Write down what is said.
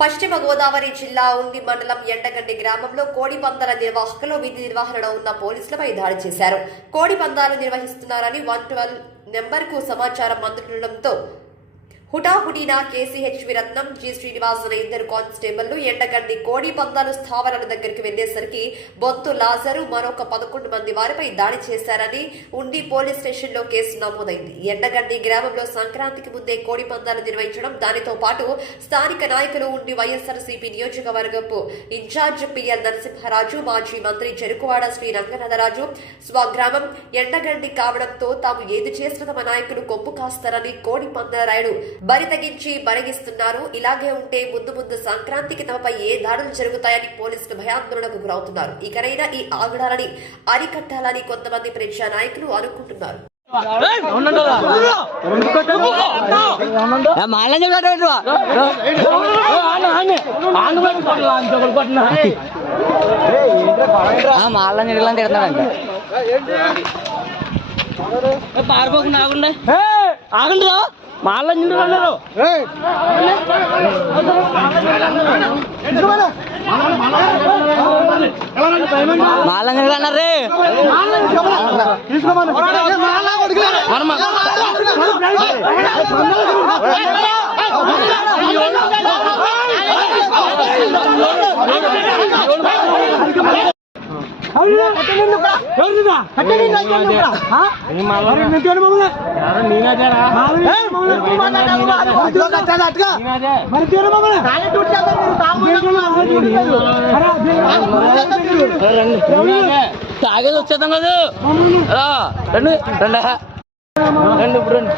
పశ్చిమ గోదావరి జిల్లా ఉండి మండలం ఎండగండి గ్రామంలో కోడి పందాల నిర్వాహకులు విధి నిర్వహణలో ఉన్న పోలీసులపై దాడి చేశారు. కోడి పందాలు నిర్వహిస్తున్నారని 112 నెంబర్కు సమాచారం అందుతుండటంతో హుటాహుటిన కేసీహెచ్వి రత్నం, జి శ్రీనివాస్ అనే ఇద్దరు కానిస్టేబుళ్లు ఎండగండి కోడి పందాలు స్థావరాల దగ్గరికి వెళ్లేసరికి బొత్తు లాజరు మరొక 11 మంది వారిపై దాడి చేశారని ఉండి పోలీస్ స్టేషన్లో కేసు నమోదైంది. ఎండగండి గ్రామంలో సంక్రాంతికి ముందే కోడి పందాలు నిర్వహించడం, దానితో పాటు స్థానిక నాయకులు ఉండి వైఎస్ఆర్సీపీ నియోజకవర్గపు ఇన్ఛార్జ్ పిఎల్ నరసింహరాజు, మాజీ మంత్రి చెరుకువాడ శ్రీ రంగనాథరాజు స్వగ్రామం ఎండగండి కావడంతో తాము ఏది చేసిన తమ నాయకులు కొమ్ము కాస్తారని కోడి పందారాయుడు బరి తగ్గించి బరిగిస్తున్నారు. ఇలాగే ఉంటే ముందు సంక్రాంతికి తమపై ఏ దాడులు జరుగుతాయని పోలీసులు భయాందోళనకు గురవుతున్నారు. ఇకనైనా ఈ ఆగడాలని అరికట్టాలని కొంతమంది ప్రజా నాయకులు అనుకుంటున్నారు. పారిపోకుండా ఆగండి మాల నిండు అన్నారు. మాల నిండు అన్నారు. తాగేది వచ్చేద్దాం కదా రండి రండి రండి ఇప్పుడు రండి.